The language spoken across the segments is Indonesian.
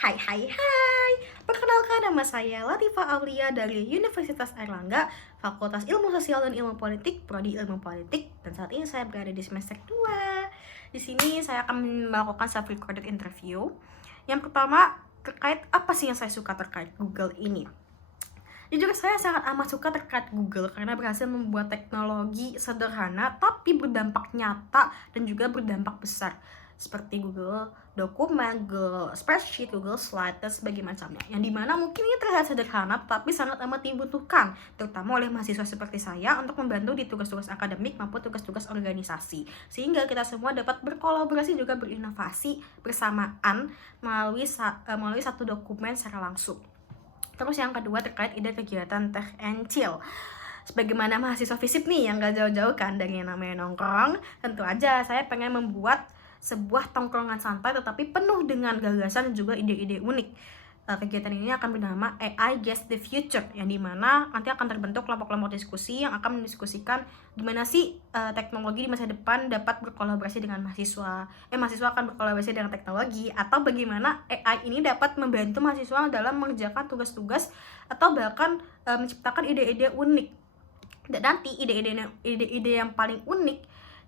Hai hai hai, perkenalkan nama saya Latifa Aulia dari Universitas Airlangga, Fakultas Ilmu Sosial dan Ilmu Politik, Prodi Ilmu Politik, dan saat ini saya berada di semester 2. Di sini saya akan melakukan self-recorded interview. Yang pertama, terkait apa sih yang saya suka terkait Google ini? Jujur saya sangat amat suka terkait Google karena berhasil membuat teknologi sederhana tapi berdampak nyata dan juga berdampak besar seperti Google Dokumen, Google Spreadsheet, Google Slide, dan sebagainya macamnya. Yang dimana mungkin ini terlihat sederhana tapi sangat amat dibutuhkan terutama oleh mahasiswa seperti saya untuk membantu di tugas-tugas akademik maupun tugas-tugas organisasi sehingga kita semua dapat berkolaborasi juga berinovasi bersamaan melalui satu dokumen secara langsung. Terus yang kedua terkait ide kegiatan Tech and Chill. Sebagaimana mahasiswa FISIP nih yang gak jauh-jauh kan dari yang namanya nongkrong, tentu aja saya pengen membuat sebuah tongkrongan santai tetapi penuh dengan gagasan dan juga ide-ide unik. Kegiatan ini akan bernama AI Guess the Future, yang dimana nanti akan terbentuk kelompok-kelompok diskusi yang akan mendiskusikan gimana sih teknologi di masa depan dapat berkolaborasi dengan mahasiswa akan berkolaborasi dengan teknologi, atau bagaimana AI ini dapat membantu mahasiswa dalam mengerjakan tugas-tugas atau bahkan menciptakan ide-ide unik. Dan nanti ide-ide yang paling unik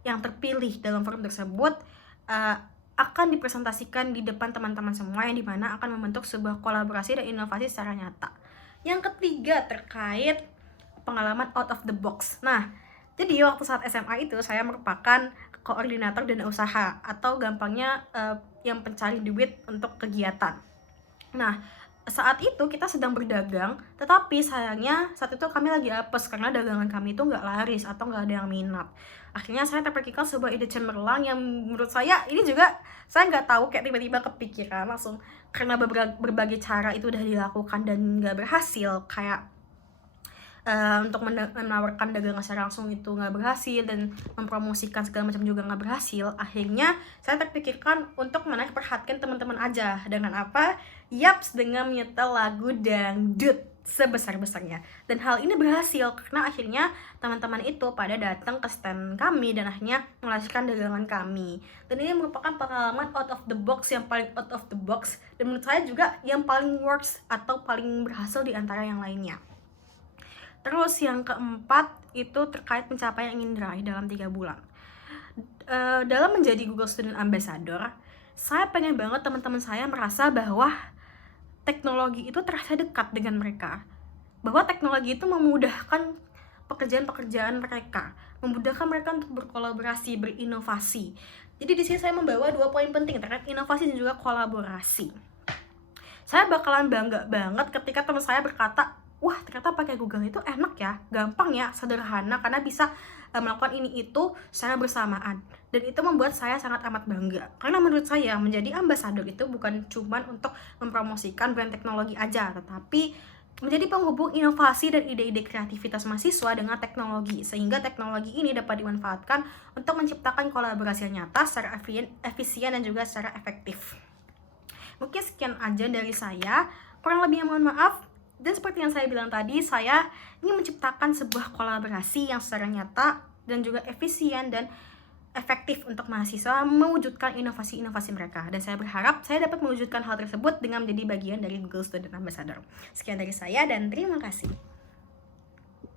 yang terpilih dalam forum tersebut akan dipresentasikan di depan teman-teman semua, yang dimana akan membentuk sebuah kolaborasi dan inovasi secara nyata. Yang ketiga terkait pengalaman out of the box. Nah, jadi waktu saat SMA itu saya merupakan koordinator dana usaha atau gampangnya yang pencari duit untuk kegiatan. Nah, saat itu kita sedang berdagang, tetapi sayangnya saat itu kami lagi apes karena dagangan kami itu nggak laris atau nggak ada yang minat. Akhirnya saya terpikirkan sebuah ide cemerlang yang menurut saya ini juga saya nggak tahu, kayak tiba-tiba kepikiran langsung karena berbagai cara itu udah dilakukan dan nggak berhasil, kayak untuk menawarkan dagangan secara langsung itu nggak berhasil dan mempromosikan segala macam juga nggak berhasil. Akhirnya saya terpikirkan untuk menarik perhatian teman-teman aja dengan apa? Yaps, dengan menyetel lagu dangdut sebesar-besarnya. Dan hal ini berhasil karena akhirnya teman-teman itu pada datang ke stand kami dan akhirnya melakukan dagangan kami. Dan ini merupakan pengalaman out of the box yang paling out of the box, dan menurut saya juga yang paling works atau paling berhasil di antara yang lainnya. Terus yang keempat itu terkait pencapaian yang ingin diraih dalam 3 bulan. Dalam menjadi Google Student Ambassador, saya pengen banget teman-teman saya merasa bahwa teknologi itu terasa dekat dengan mereka. Bahwa teknologi itu memudahkan pekerjaan-pekerjaan mereka, memudahkan mereka untuk berkolaborasi, berinovasi. Jadi di sini saya membawa 2 poin penting terkait inovasi dan juga kolaborasi. Saya bakalan bangga banget ketika teman saya berkata, wah ternyata pakai Google itu enak ya, gampang ya, sederhana karena bisa melakukan ini itu secara bersamaan. Dan itu membuat saya sangat amat bangga. Karena menurut saya menjadi ambasador itu bukan cuma untuk mempromosikan brand teknologi aja, tetapi menjadi penghubung inovasi dan ide-ide kreativitas mahasiswa dengan teknologi, sehingga teknologi ini dapat dimanfaatkan untuk menciptakan kolaborasi yang nyata secara efisien dan juga secara efektif. Mungkin sekian aja dari saya, kurang lebihnya mohon maaf. Dan seperti yang saya bilang tadi, saya ingin menciptakan sebuah kolaborasi yang secara nyata dan juga efisien dan efektif untuk mahasiswa mewujudkan inovasi-inovasi mereka. Dan saya berharap saya dapat mewujudkan hal tersebut dengan menjadi bagian dari Google Student Ambassador. Sekian dari saya dan terima kasih.